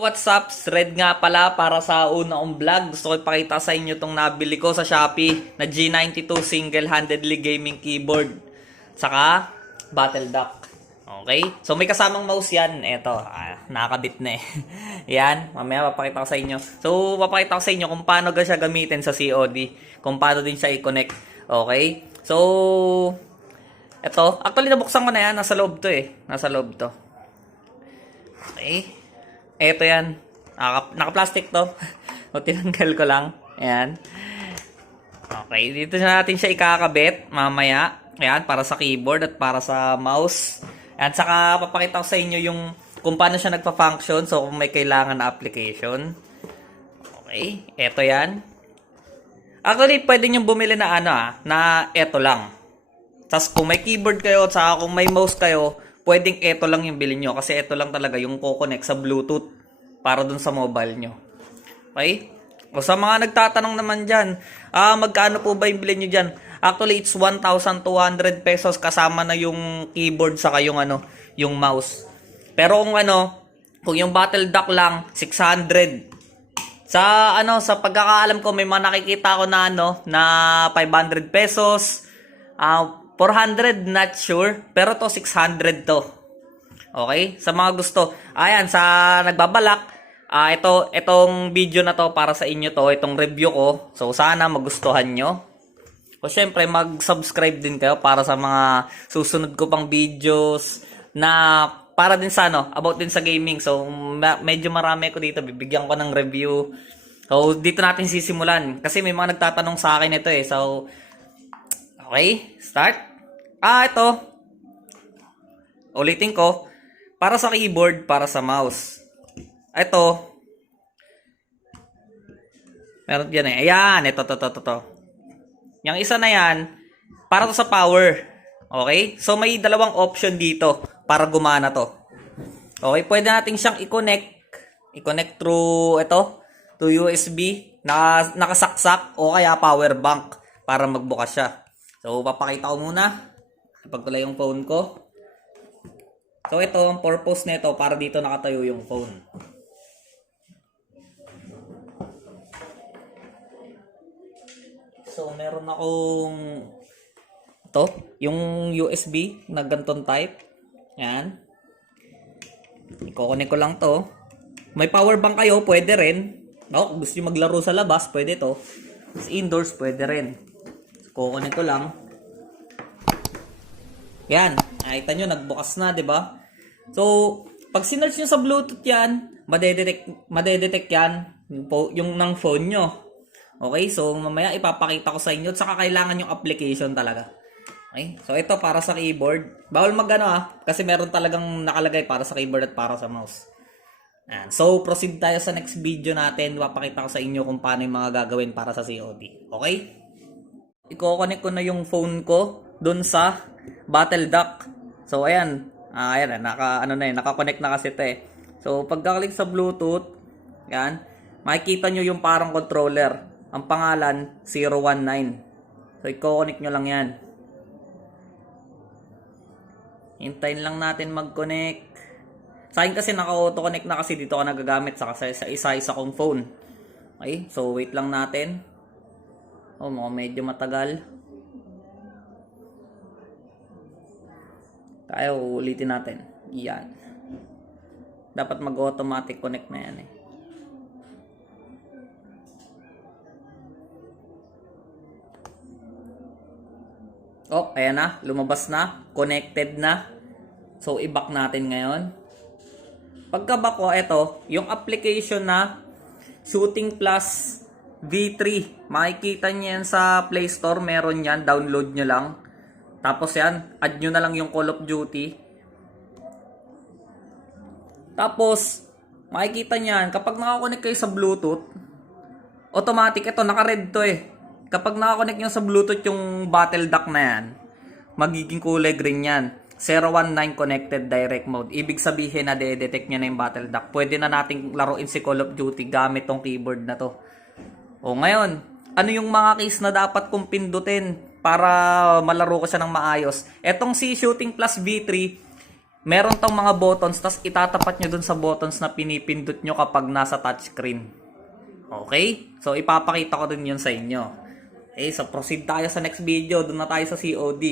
What's up? Thread nga pala para sa una kong vlog. Gusto ko ipakita sa inyo itong nabili ko sa Shopee na G92 single-handedly gaming keyboard. Saka battle dock. Okay? So may kasamang mouse yan. Eto, nakakabit na eh. Yan, mamaya papakita ko sa inyo. So papakita ko sa inyo kung paano siya gamitin sa COD. Kung paano din siya i-connect. Okay? So, eto. Actually nabuksan ko na yan. Nasa loob to eh. Nasa loob to. Okay? Eto yan. Naka-plastic to. O tinanggal ko lang. Ayan. Okay. Dito na natin siya ikakabit mamaya. Ayan. Para sa keyboard at para sa mouse. Ayan. Saka papakita ko sa inyo yung kung paano siya nagpa-function. So kung may kailangan na application. Okay. Eto yan. Actually, pwede nyo bumili na na eto lang. Tapos kung may keyboard kayo at saka kung may mouse kayo, pwedeng eto lang yung bilhin nyo. Kasi eto lang talaga yung ko-connect sa Bluetooth para dun sa mobile nyo. Okay? O sa mga nagtatanong naman dyan, magkano po ba yung bilhin nyo dyan? Actually, it's 1,200 pesos kasama na yung keyboard saka yung yung mouse. Pero kung yung battle dock lang, 600. Sa pagkakaalam ko, may mga nakikita ko na na 500 pesos. 400, not sure. Pero to 600 to. Okay? Sa mga gusto. Ayan, sa nagbabalak, itong video na to para sa inyo to, itong review ko. So, sana magustuhan nyo. O, syempre, mag-subscribe din kayo para sa mga susunod ko pang videos na para din sa about din sa gaming. So, medyo marami ko dito. Bibigyan ko ng review. So, dito natin sisimulan. Kasi may mga nagtatanong sa akin ito eh. So, okay, start. Ito. Ulitin ko. Para sa keyboard, para sa mouse. Ito. Meron yan eh. Ayan, ito. Yung isa na yan, para to sa power. Okay? So, may dalawang option dito para gumana to. Okay? Pwede natin siyang i-connect. I-connect through to USB. Nakasaksak o kaya power bank para magbukas siya. So, papakita ko muna. Pagtulay yung phone ko. So, ito, ang purpose nito para dito nakatayo yung phone. So, meron akong yung USB na ganton type. Yan. Iko-connect ko lang to. May power bank kayo, pwede rin. Kung gusto nyo maglaro sa labas, pwede to. Indoors, pwede rin. Kukunin ko lang. Yan. Nakita nyo, nagbukas na, di ba? So, pag sinearch nyo sa Bluetooth yan, madedetect yan yung ng phone nyo. Okay? So, mamaya ipapakita ko sa inyo. Saka kailangan yung application talaga. Okay? So, ito para sa keyboard. Bawal kasi meron talagang nakalagay para sa keyboard at para sa mouse. Yan. So, proceed tayo sa next video natin. Papakita ko sa inyo kung paano yung mga gagawin para sa COD. Okay? I-connect ko na yung phone ko dun sa battle dock. So, ayan. Ayan, naka-connect na kasi ito eh. So, pagka-click sa Bluetooth, yan, makikita nyo yung parang controller. Ang pangalan, 019. So, i-connect nyo lang yan. Hintayin lang natin mag-connect. Sa akin kasi naka-auto-connect na kasi dito ako nagagamit sa isa-isa kong phone. Okay? So, wait lang natin. Medyo matagal. Tayo, ulitin natin. Yan. Dapat mag-automatic connect na yan eh. Ayan na. Lumabas na. Connected na. So, i-back natin ngayon. Pagka-back ko, ito, yung application na Shooting Plus V3. Makikita nyo yan sa Play Store. Meron yan. Download nyo lang. Tapos yan, add nyo na lang yung Call of Duty. Tapos, makikita nyo yan. Kapag nakakonect kayo sa Bluetooth, automatic. Ito, naka-red to eh. Kapag nakakonect nyo sa Bluetooth yung battle dock na yan, magiging kulay green yan. 019 connected direct mode. Ibig sabihin na de-detect nyo na yung battle dock. Pwede na nating laruin si Call of Duty gamit tong keyboard na to. Ngayon, ano yung mga case na dapat kong pindutin para malaro ko siya ng maayos? Etong si Shooting Plus V3, meron tong mga buttons, tas itatapat nyo dun sa buttons na pinipindot nyo kapag nasa touchscreen. Okay? So, ipapakita ko din yun sa inyo. Okay, so proceed tayo sa next video. Doon na tayo sa COD.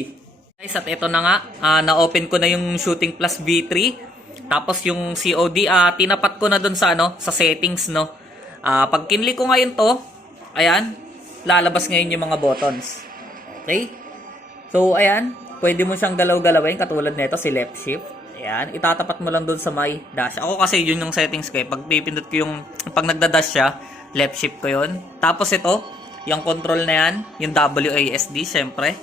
Guys, at ito na nga. Na-open ko na yung Shooting Plus V3. Tapos yung COD, tinapat ko na dun sa, sa settings, no? Pag kinli ko ngayon to, ayan, lalabas ngayon yung mga buttons. Okay? So, ayan, pwede mo siyang galaw-galawin katulad nito, si left shift. Ayan, itatapat mo lang dun sa may dash. Ako kasi yun yung settings ko eh. Pag pipindot ko yung, pag nagda-dash siya, left shift ko yun. Tapos ito, yung control na yan, yung WASD, syempre.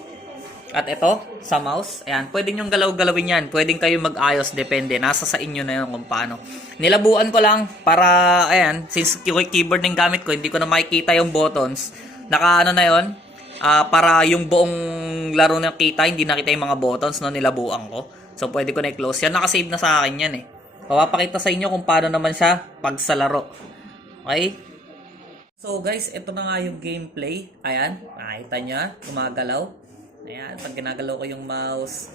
At ito, sa mouse, ayan, pwede nyong galaw-galawin yan. Pwedeng kayo mag-ayos, depende. Nasa sa inyo na yun kung paano. Nilabuan ko lang para, ayan, since keyboard ng gamit ko, hindi ko na makikita yung buttons. Naka na yun, para yung buong laro na kita, hindi nakita yung mga buttons, no, nilabuan ko. So, pwede ko na i-close yan. Nakasave na sa akin yan eh. Papapakita sa inyo kung paano naman siya pag sa laro. Okay? So, guys, ito na nga yung gameplay. Ayan, nakita nyo, gumagalaw. Ayan, pag ginagalaw ko yung mouse.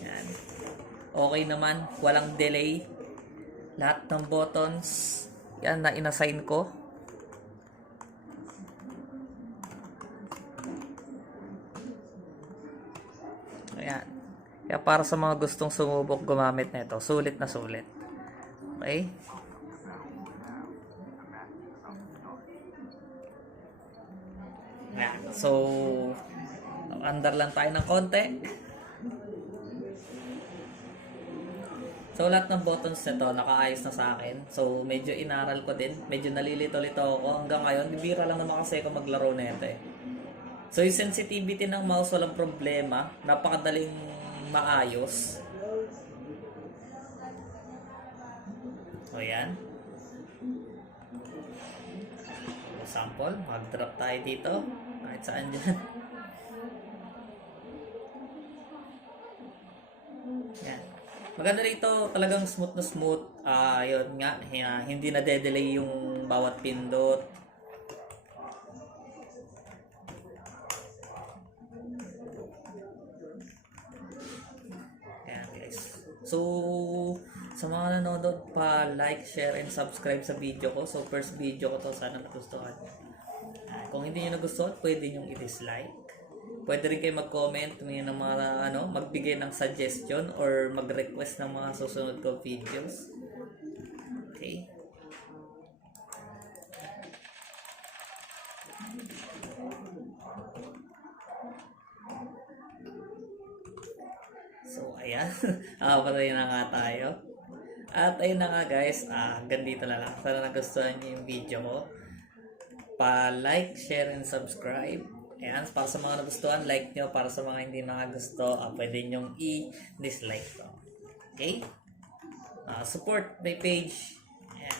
Ayan. Okay naman, walang delay. Lahat ng buttons, yan na inassign ko. Ayan. Kaya para sa mga gustong sumubok gumamit nito, sulit na sulit. Okay? Ayan. So, under lang tayo ng konti. So, lahat ng buttons nito nakaayos na sa akin. So, medyo inaral ko din. Medyo nalilito-lito ako. Hanggang ngayon, bibira lang naman kasi ako maglaro na ito eh. So, yung sensitivity ng mouse walang problema. Napakadaling maayos. O yan. Sample, mag-drop tayo dito. Kahit saan dyan. Yan. Maganda rito, talagang smooth na smooth. Yun nga, hindi na de-delay yung bawat pindot. Yan guys. So, sa mga nanonood pa, like, share, and subscribe sa video ko. So, first video ko to, sana nagustuhan. Kung hindi nyo nagustuhan, pwede nyo i-dislike. Pwede rin kayo mag-comment, ng mga, magbigay ng suggestion or mag-request ng mga susunod ko videos. Okay. So, ayan. Patay na nga tayo. At ayun na nga guys, hanggang dito na lang. Sana nagustuhan nyo yung video ko. Pa-like, share, and subscribe. Ayan, para sa mga nagustuhan, like nyo. Para sa mga hindi nakagusto, pwede nyong i-dislike to. Okay? Support my page. Ayan.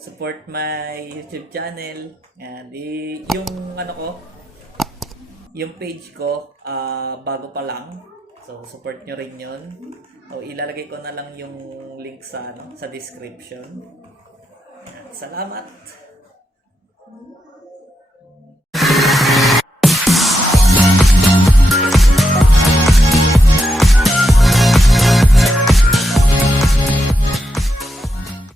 Support my YouTube channel. Ayan. Yung yung page ko, bago pa lang. So, support nyo rin yun. O, ilalagay ko na lang yung link sa description. Ayan. Salamat!